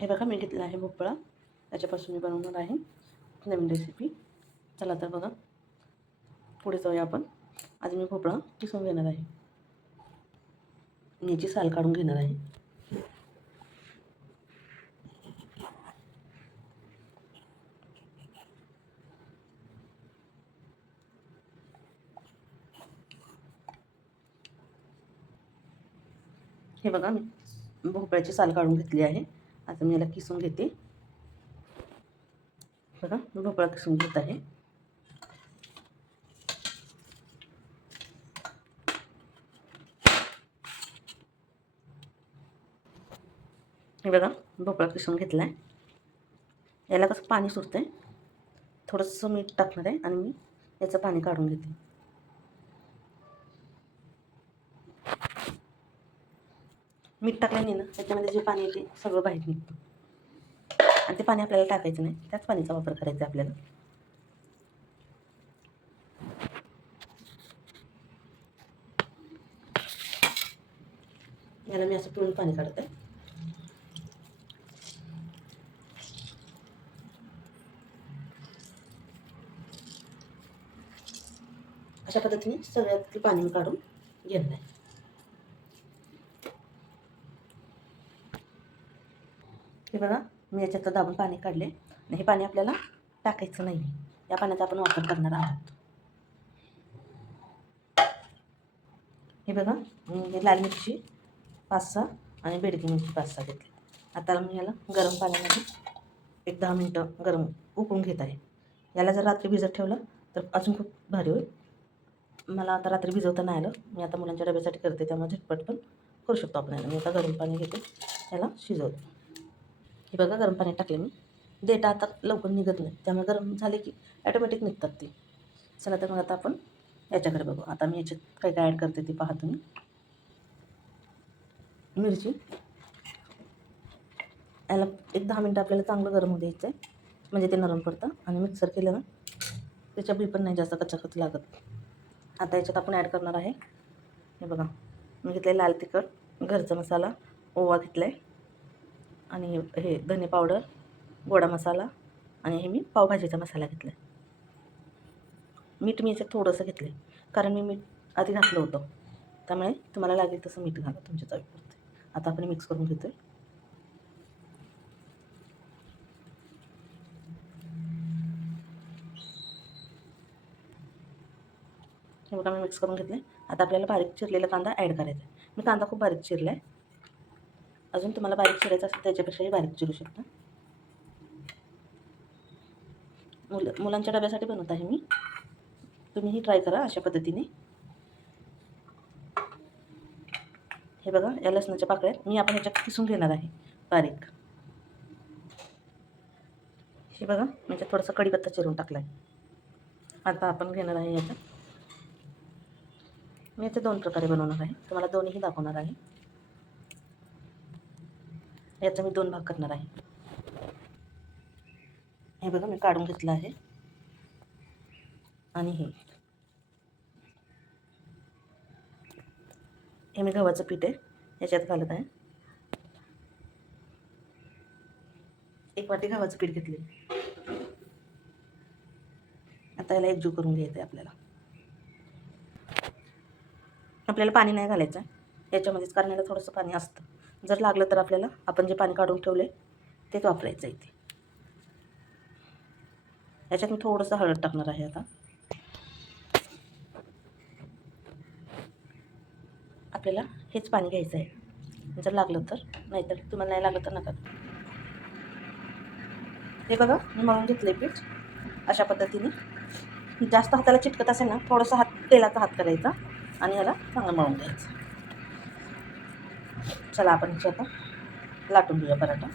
हे बघा मी घेतलं आहे भोपळा. त्याच्यापासून मी बनवणार आहे नवीन रेसिपी चला तर बघा पुढे जाऊया आपण. आज मी भोपळा किसून घेणार आहे. याची साल काढून घेणार आहे. हे बघा मी भोपळ्याची साल काढून घेतली आहे. आता मी याला किसून घेते. बघा मी भोपळा किसून घेत आहे. हे बघा भोपळा किसून घेतला आहे याला कसं पाणी सुटतं आहे थोडंसं मीठ टाकणार आहे आणि मी याचं पाणी काढून घेते. मीठ टाकल्याने ना त्याच्यामध्ये जे पाणी येते सगळं बाहेर निघतं. आणि ते पाणी आपल्याला टाकायचं नाही त्याच पाण्याचा वापर करायचा आहे आपल्याला. याला मी असं पिळून पाणी काढत. आहे अशा पद्धतीने सगळ्यात पाणी मी काढून घेणार आहे. हे बघा मी याच्यातलं दाबून पाणी काढले आणि हे पाणी आपल्याला टाकायचं नाही. या पाण्याचा आपण वापर करणार आहोत. हे बघा मी हे लाल मिरची पाच सहा आणि बेडकी मिरची पाच सहा घेतली. आता मी याला गरम पाण्यामध्ये एक दहा मिनटं गरम उकळून घेत आहे. याला जर रात्री भिजत ठेवलं तर अजून खूप भारी होईल. मला आता रात्री भिजवता नाही आलं. मी आता मुलांच्या डब्यासाठी करते त्यामुळे झटपट पण करू शकतो आपण याला. मी आता गरम पाणी घेते याला शिजवतो. हे बघा गरम पाण्यात टाकले मी. डेटा आता लवकर निघत नाही. त्यामुळे गरम झाले की ॲटोमॅटिक निघतात ते. चला तर मग आता आपण याच्याकडे बघू. आता मी याच्यात काय काय ॲड करते ते पाहा तुम्ही. मिरची. याला एक दहा मिनटं आपल्याला चांगलं गरम होऊ द्यायचं आहे म्हणजे ते नरम पडतं. आणि मिक्सर केलं ना त्याच्या बी पण नाही जास्त कचाकच लागत. आता याच्यात आपण ॲड करणार आहे. हे बघा. मी घेतले लाल तिखट. घरचा मसाला ओवा घेतला आहे आणि हे- धने पावडर गोडा मसाला आणि हे मी पावभाजीचा मसाला घेतला. आहे मीठ मी याच्यात थोडंसं घेतलं आहे कारण मी मीठ आधी घातलं होतं. त्यामुळे तुम्हाला लागेल तसं मीठ घाला तुमच्या चवीपुरते. आता आपण मिक्स करून घेतो आहे हे बघा मी मिक्स करून घेतले आता आपल्याला बारीक चिरलेला कांदा ॲड करायचा आहे. मी कांदा खूप बारीक चिरला आहे अजून तुम्हाला बारीक चिरायचं असेल त्याच्यापेक्षाही बारीक चिरू शकता. मुलं मुलांच्या डब्यासाठी बनवत आहे मी. तुम्हीही ट्राय करा अशा पद्धतीने. हे बघा या लसणाच्या पाकळ्यात मी आपण ह्याच्यात किसून घेणार आहे बारीक. हे बघा म्हणजे थोडासा कढीपत्ता चिरून टाकला आहे आता आपण घेणार आहे याच्यात. मी याचे दोन प्रकारे बनवणार आहे. तुम्हाला दोन्हीही दाखवणार आहे. याचा मी दोन भाग करणार आहे. हे बघा मी काढून घेतलं आहे. आणि हे. हे मी गव्हाचं पीठ आहे याच्यात घालत आहे. एक वाटी गव्हाचं पीठ घेतले आता याला एकजीव करून घ्यायचं आहे आपल्याला. आपल्याला पाणी नाही घालायचं. याच्यामध्येच कारण याला थोडंसं पाणी असतं. जर लागलं तर आपल्याला आपण जे पाणी काढून ठेवले तेच वापरायचं इथे. याच्यात मी थोडंसं हळद टाकणार आहे आता. आपल्याला हेच पाणी घ्यायचं आहे. जर लागलं तर नाहीतर तुम्हाला नाही लागलं तर नका. हे बघा मी मळून घेतले पीठ. अशा पद्धतीने. जास्त हाताला चिटकत असेल ना थोडंसं हात तेलाचा हात करायचा आणि याला चांगलं मळून घ्यायचं. चला आपण ह्याची आता लाटून घेऊया पराठा.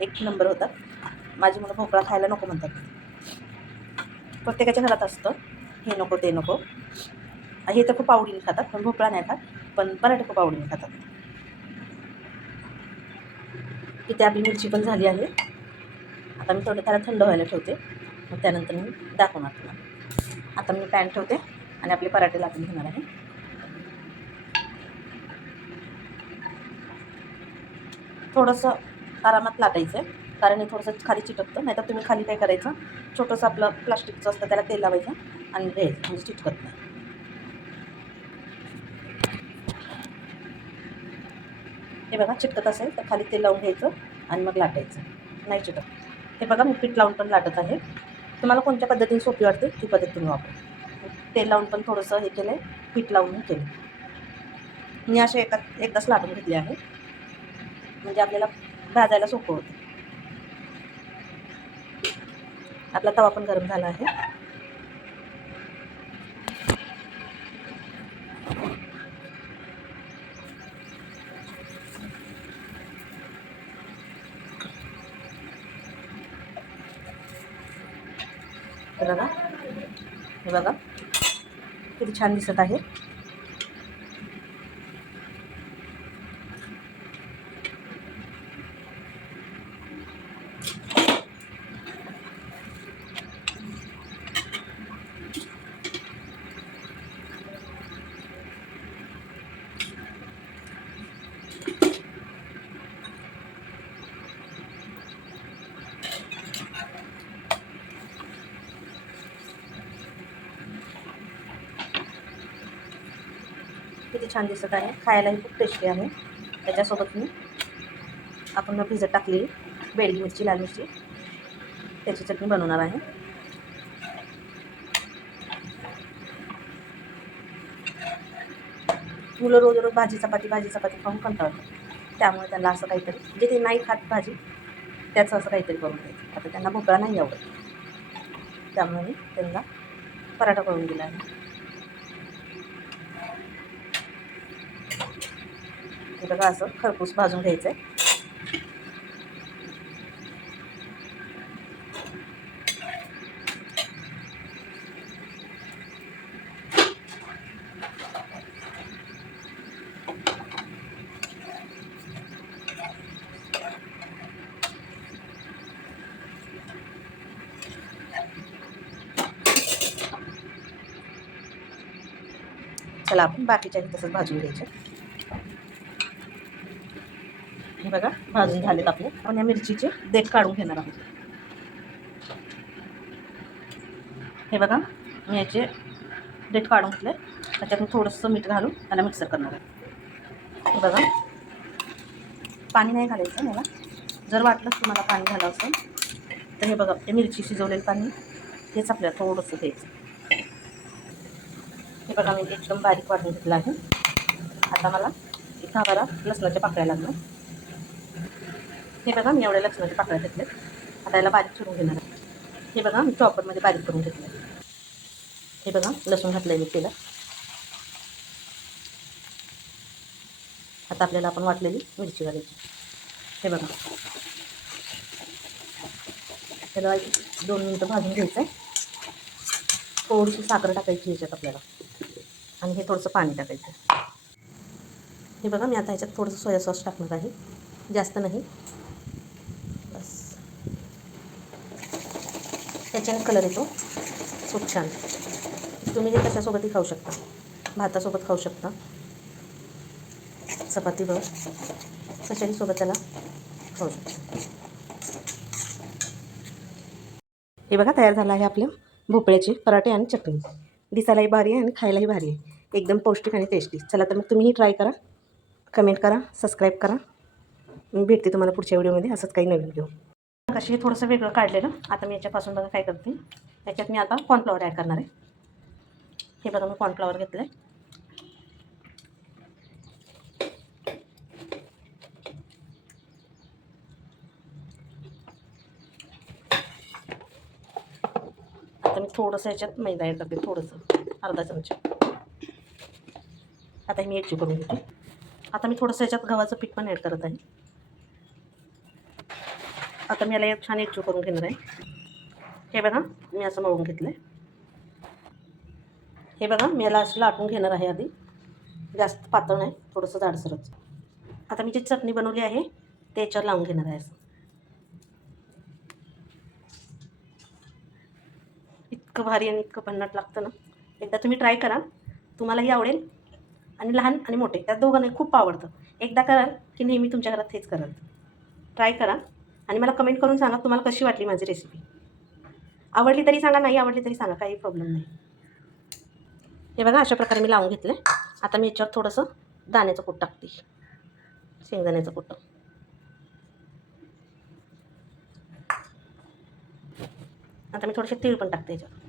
एक नंबर होता. माझी मुलं भोपळा खायला नको म्हणतात. प्रत्येकाच्या घरात असतं. हे नको ते नको. हे तर खूप आवडीने खातात पण भोपळा नाही खात. पण पराठे खूप आवडीने खातात. तिथे आपली मिरची पण झाली आहे. आता मी थोडं त्याला थंड व्हायला ठेवते. मग त्यानंतर मी दाखवणार तुम्हाला. आता मी पॅन ठेवते आणि आपले पराठे लाटून घेणार आहे. थोडंसं आरामात लाटायचं आहे कारण हे थोडंसं खाली चिटकतं नाहीतर तुम्ही खाली काय करायचं? छोटंसं आपलं प्लास्टिकचं असतं त्याला तेल लावायचं आणि घ्यायचं म्हणजे चिटकत नाही. हे बघा चिटकत असेल तर खाली तेल लावून घ्यायचं आणि मग लाटायचं. नाही चिटक हे बघा मी पीठ लावून पण लाटत आहे. तुम्हाला कोणत्या पद्धतीने सोपी वाटते? ती पद्धत तुम्ही वापरा. तेल लावून पण थोडंसं हे केलं आहे पीठ लावून केलं मी असे एका एकदाच लाटून घेतले आहे. म्हणजे आपल्याला भाजायला सोपं होतं. आपला तवा पण गरम झाला आहे. हे बघा हे बघा किती छान दिसत आहे. छान दिसत आहे. खायलाही खूप टेस्टी आहे. त्याच्यासोबत मी आपण भिजत टाकलेली बेडगी मिरची लाल मिरची त्याची चटणी बनवणार आहे. मुलं रोज रोज भाजी चपाती भाजी चपाती खाऊन कंटाळतात. त्यामुळे त्यांना असं काहीतरी म्हणजे जे ते नाही खात भाजी त्याचं असं काहीतरी करून द्यायचं आता त्यांना भोपळा नाही आवडत. त्यामुळे मी त्यांना पराठा करून दिला आहे. हे बघा असं खरपूस भाजून घ्यायचं आहे चला आपण बाकीच्याही तसंच भाजून घ्यायचं. हे बघा भाजून झालेत आपले. आपण या मिरचीचे देठ काढून घेणार आहोत. हे बघा मी याचे देठ काढून घेतले त्याच्यात मी थोडंसं मीठ घालून त्याला मिक्सर करणार आहे. हे बघा. पाणी नाही घालायचं मला. जर वाटलंच तुम्हाला पाणी घालावं असेल तर हे बघा ते मिरची शिजवलेलं पाणी हेच आपल्याला थोडंसं द्यायचं हे बघा मी एकदम बारीक वाटून घेतलं आहे. आता मला एक दहा बारा लसणाच्या पाकळ्या लागणार हे बघा मी एवढ्या लसणाच्या पाकळ्या घेतले आता याला बारीक चिरून घेणार आहे. हे बघा मी चॉपरमध्ये बारीक करून घेतलं हे बघा लसूण घातलं मी तेला आता आपल्याला आपण वाटलेली मिरची घालायची. हे बघा. त्याला दोन मिनटं भाजून घ्यायचं आहे थोडीशी साखर टाकायची ह्याच्यात आपल्याला. आणि हे थोडंसं पाणी टाकायचं. हे बघा मी आता ह्याच्यात थोडंसं सोया सॉस टाकणार आहे. जास्त नाही. त्याच्याने कलर येतो. खूप छान. तुम्ही हे कशासोबतही खाऊ शकता. भातासोबत खाऊ शकता. चपाती बघ. त्याला खाऊ शकता. हे बघा तयार झालं आहे आपले भोपळ्याचे पराठे आणि चटणी. दिसायलाही भारी आहे आणि खायलाही भारी आहे. एकदम पौष्टिक आणि टेस्टी चला तर मग तुम्हीही ट्राय करा. कमेंट करा सबस्क्राईब करा. मी भेटते तुम्हाला पुढच्या व्हिडिओमध्ये असंच काही नवीन व्हिडिओ कशी थोडंसं वेगळं काढलेलं. आता मी याच्यापासून बघा काय करते. याच्यात मी आता कॉर्नफ्लॉवर ॲड करणार आहे. हे बघा मी कॉर्नफ्लॉवर घेतलं आहे आता मी थोडंसं याच्यात मैदा ॲड करते थोडंसं. अर्धा चमचा. आता मी याची करून घेते. आता मी थोडंसं याच्यात गव्हाचं पीठ पण ॲड करत आहे. आता मी याला एक छान एकजू करून घेणार आहे. हे बघा मी असं मळून घेतलं आहे हे बघा मी याला असं लाटून घेणार आहे आधी. जास्त पातळ नाही थोडंसं जाडसरच. आता मी जी चटणी बनवली आहे ते याच्यावर लावून घेणार आहे असं. इतकं भारी आणि इतकं भन्नाट लागतं ना. एकदा तुम्ही ट्राय करा. तुम्हालाही आवडेल. आणि लहान आणि मोठे त्या दोघांना खूप आवडतं. एकदा कराल की नेहमी तुमच्या घरात हेच कराल ट्राय करा. आणि मला कमेंट करून सांगा तुम्हाला कशी वाटली माझी रेसिपी आवडली तरी सांगा नाही आवडली तरी सांगा काही प्रॉब्लेम नाही. हे बघा अशा प्रकारे मी लावून घेतलं आता मी याच्यावर थोडंसं दाण्याचं कूट टाकते. शेंगदाण्याचं कूट. आता मी थोडेसे तीळ पण टाकते याच्यावर.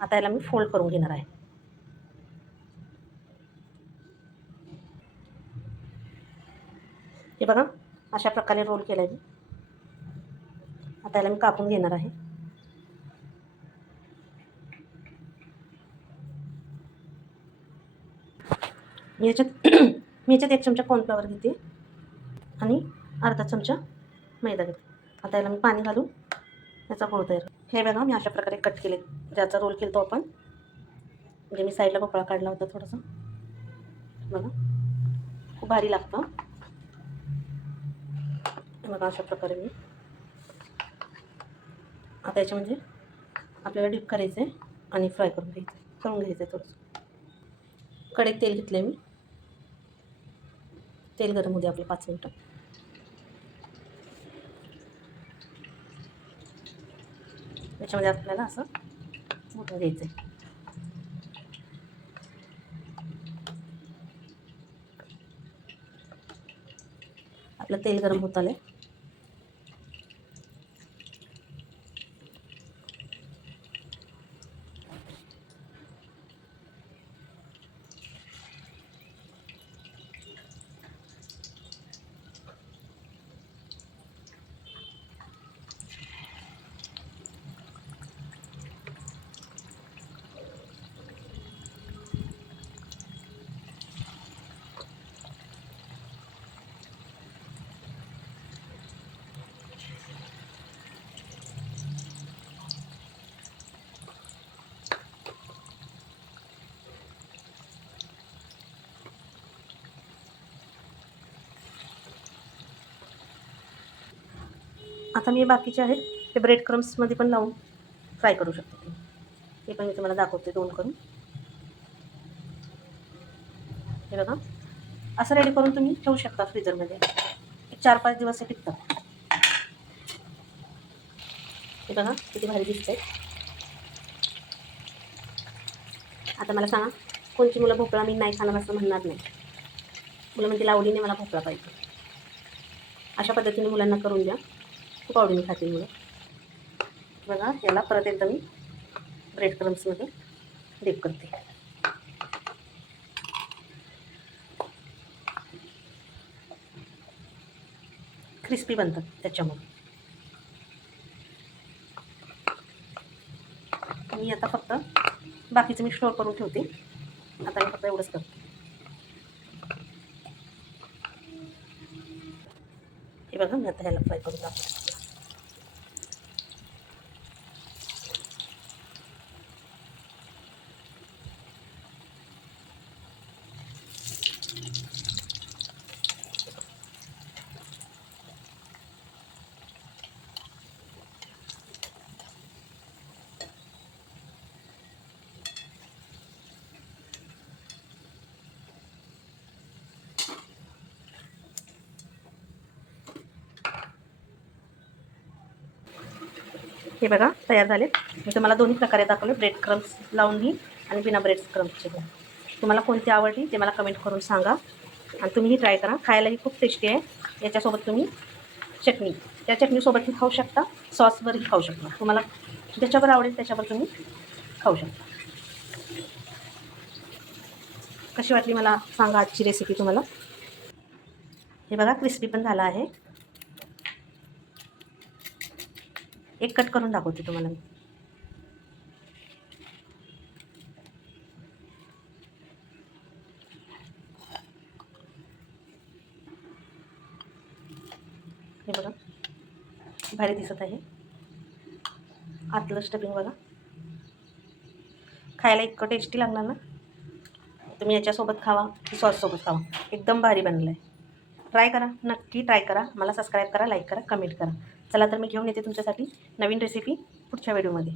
आता याला मी फोल्ड करून घेणार आहे. हे बघा अशा प्रकारे रोल केला आहे मी. आता याला मी कापून घेणार आहे. मी याच्यात मी याच्यात एक चमचा कॉर्नफ्लॉवर घेते आणि अर्धा चमचा मैदा घेते. आता याला मी पाणी घालून याचा गोळ तयार हे बघा मी अशा प्रकारे कट केले ज्याचा रोल केला तो आपण म्हणजे मी साईडला भोपळा काढला होता थोडंसं. बघा खूप भारी लागतं. बघा अशा प्रकारे मी. आता याच्यामध्ये आपल्याला डीप करायचं आहे आणि फ्राय करून घ्यायचं आहे करून घ्यायचं आहे थोडंसं. कढईत तेल घेतलं आहे मी. तेल गरम होऊ दे आपले पाच मिनटं. याच्यामध्ये आपल्याला असं मोठं घ्यायचं आहे आपलं तेल गरम होत आलं आहे आता मी बाकीचे आहेत ते ब्रेड क्रम्समध्ये पण लावून फ्राय करू शकते ते पण मी तुम्हाला दाखवते दोन करून. हे बघा. असं रेडी करून तुम्ही ठेवू शकता फ्रीजरमध्ये एक चार पाच दिवस हे हे बघा किती भारी दिसतंय. आता मला सांगा कोणची मुलं भोपळा मी नाही खाणार असं म्हणणार नाही. मुलं म्हणजे लावडीने मला भोपळा पाहिजे. अशा पद्धतीने मुलांना करून द्या. खूप आवडीने खाते मुलं बघा. याला परत एकदा मी ब्रेड क्रम्समध्ये डीप करते. क्रिस्पी बनतात त्याच्यामुळे. मी आता फक्त बाकीचं मी स्टोर करून ठेवते. आता मी फक्त एवढंच करते. हे बघा मी आता ह्याला फ्राय करून दाखवते. हे बघा तयार झाले मी तुम्हाला दोन्ही प्रकारे दाखवले. ब्रेड क्रम्स लावून आणि बिना ब्रेड क्रम्सचे घे. तुम्हाला कोणती आवडली ते मला कमेंट करून सांगा. आणि तुम्हीही ट्राय करा. खायलाही खूप टेस्टी आहे. याच्यासोबत तुम्ही चटणी. त्या चटणीसोबतही खाऊ शकता. सॉसवरही खाऊ शकता. तुम्हाला ज्याच्यावर आवडेल त्याच्यावर तुम्ही खाऊ शकता. कशी वाटली मला सांगा आजची रेसिपी तुम्हाला. हे बघा क्रिस्पी पण झाला आहे. एक कट करून दाखवते तुम्हाला मी. हे बघा भारी दिसत आहे. आतलं स्टफिंग बघा. खायला इतकं टेस्टी लागणार ना? तुम्ही याच्यासोबत खावा की सॉससोबत खावा. एकदम भारी बनलं आहे ट्राय करा नक्की ट्राय करा. मला सबस्क्राईब करा लाईक करा कमेंट करा. चला तर मी घेऊन येते तुमच्यासाठी नवीन रेसिपी पुढच्या व्हिडिओमध्ये